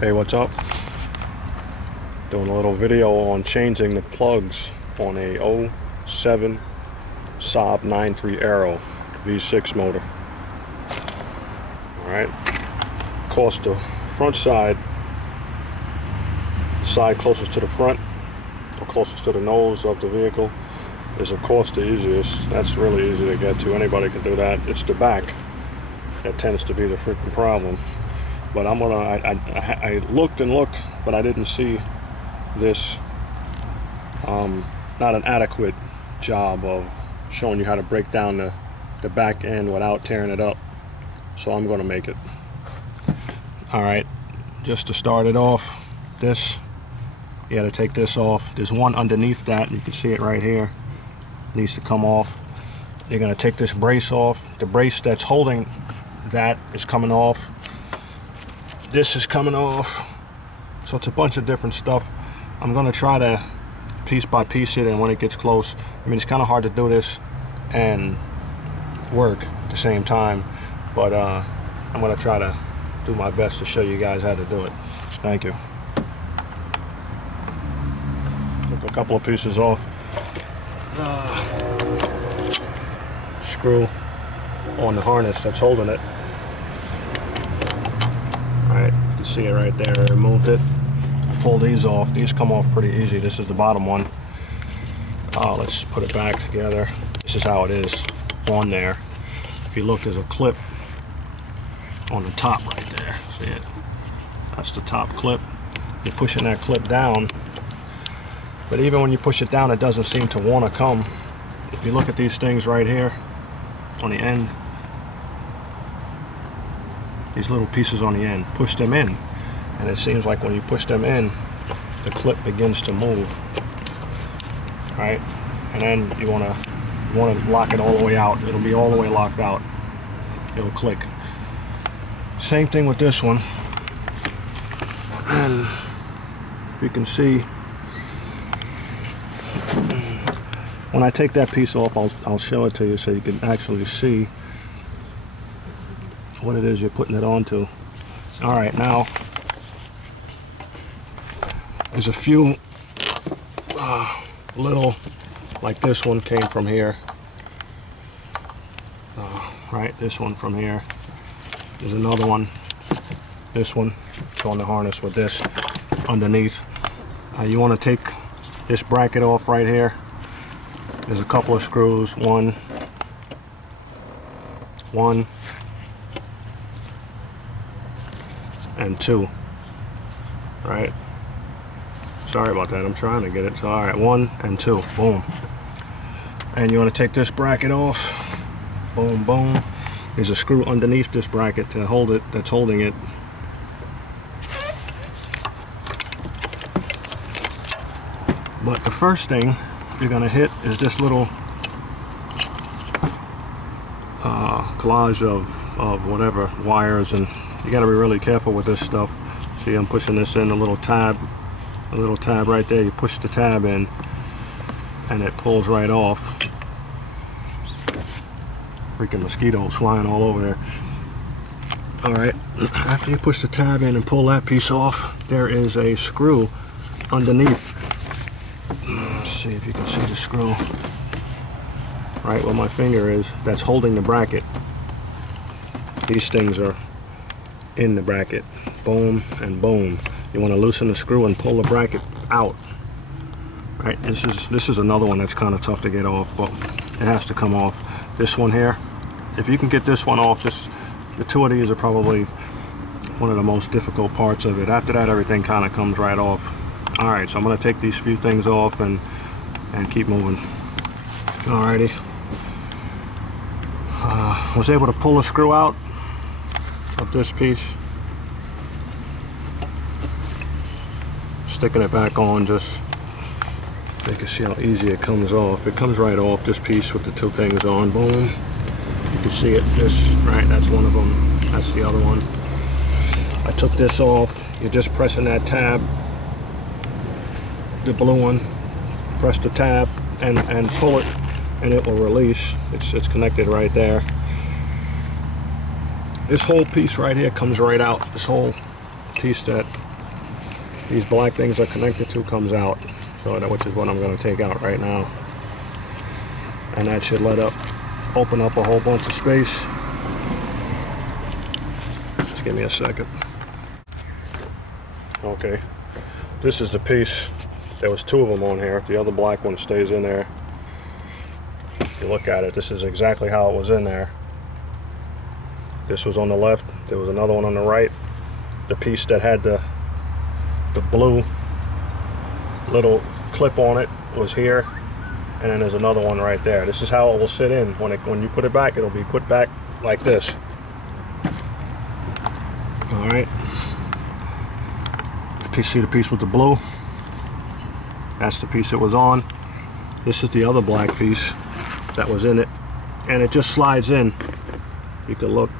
Hey, what's up? Doing a little video on changing the plugs on a 07 SAAB 93 AERO V6 motor. Alright, of course the front side closest to the front or closest to the nose of the vehicle is of course the easiest. That's really easy to get to. Anybody can do that. It's the back that tends to be the freaking problem. But I looked and looked, but I didn't see this, not an adequate job of showing you how to break down the back end without tearing it up. So I'm going to make it. Alright, just to start it off, you got to take this off. There's one underneath that, you can see it right here. It needs to come off. You're going to take this brace off. The brace that's holding that is coming off. This is coming off. So it's a bunch of different stuff. I'm going to try to piece by piece it, and when it gets close, I mean, it's kind of hard to do this and work at the same time, but I'm going to try to do my best to show you guys how to do it. Thank you. Took a couple of pieces off. Screw on the harness that's holding it. Alright, you can see it right there. I removed it. Pull these off. These come off pretty easy. This is the bottom one. Let's put it back together. This is how it is on there. If you look, there's a clip on the top right there. See it? That's the top clip. You're pushing that clip down, but even when you push it down, it doesn't seem to want to come. If you look at these things right here on the end, these little pieces on the end, push them in, and it seems like when you push them in, the clip begins to move. Right, and then you want to lock it all the way out. It'll be all the way locked out. It'll click. Same thing with this one. And you can see when I take that piece off, I'll show it to you so you can actually see what it is you're putting it onto. All right, now there's a few little, like this one came from here. Right, this one from here. There's another one. This one, it's on the harness with this underneath. You want to take this bracket off right here. There's a couple of screws. One, and two. Right. Sorry about that. I'm trying to get it. So, all right, 1 and 2. Boom. And you want to take this bracket off. Boom, boom. There's a screw underneath this bracket to hold it. That's holding it. But the first thing you're going to hit is this little collage of whatever wires, and you got to be really careful with this stuff. See, I'm pushing this in, a little tab right there. You push the tab in and it pulls right off. Freaking mosquitoes flying all over there. Alright, after you push the tab in and pull that piece off, there is a screw underneath. Let's see if you can see the screw right where my finger is, that's holding the bracket. These things are in the bracket. Boom and boom. You want to loosen the screw and pull the bracket out. Right, this is another one that's kind of tough to get off, but it has to come off. This one here, if you can get this one off, the two of these are probably one of the most difficult parts of it. After that, everything kind of comes right off. All right, so I'm going to take these few things off and keep moving. Alrighty. Was able to pull the screw out of this piece. Sticking it back on, just so you can see how easy it comes off. It comes right off, this piece with the two things on. Boom. You can see it. This, right, that's one of them. That's the other one. I took this off. You're just pressing that tab, the blue one. Press the tab and pull it, and it will release. It's connected right there. This whole piece right here comes right out. This whole piece that these black things are connected to comes out. So that, which is what I'm going to take out right now. And that should open up a whole bunch of space. Just give me a second. Okay, this is the piece. There was two of them on here. The other black one stays in there. If you look at it, this is exactly how it was in there. This was on the left. There was another one on the right. The piece that had the blue little clip on it was here, and then there's another one right there. This is how it will sit in. When you put it back, it'll be put back like this. All right. See the piece with the blue? That's the piece it was on. This is the other black piece that was in it, and it just slides in. You can look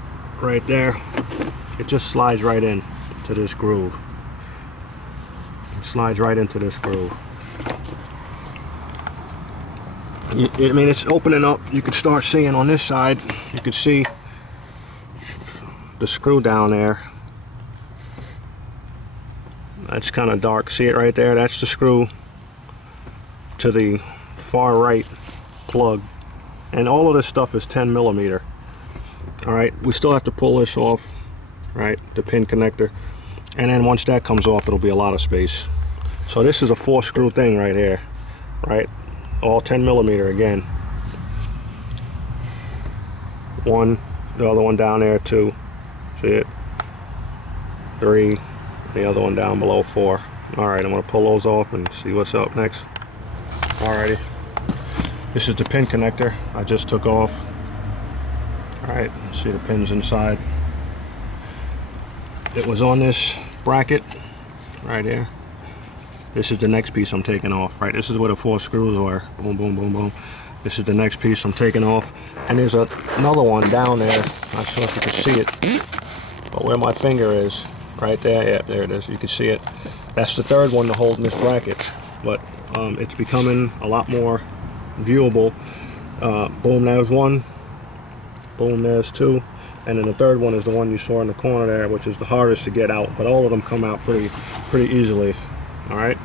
right there. It just slides right in to this groove. It slides right into this groove. I mean, it's opening up. You can start seeing on this side. You can see the screw down there. That's kind of dark. See it right there? That's the screw to the far right plug. And all of this stuff is 10 millimeter. All right, we still have to pull this off, right? The pin connector. And then once that comes off, it'll be a lot of space. So this is a 4-screw thing right here, right? All 10 millimeter again. One, the other one down there, 2. See it? 3. The other one down below, 4. Alright, I'm going to pull those off and see what's up next. Alrighty. This is the pin connector I just took off. Alright, see the pins inside. It was on this bracket right here. This is the next piece I'm taking off. Right, this is where the 4 screws are. Boom, boom, boom, boom. This is the next piece I'm taking off. And there's another one down there. Not sure if you can see it, but where my finger is, right there, yeah, there it is, you can see it. That's the third one to hold in this bracket, but it's becoming a lot more viewable. Boom, there's 1. Boom, there's 2. And then the third one is the one you saw in the corner there, which is the hardest to get out, but all of them come out pretty easily. All right.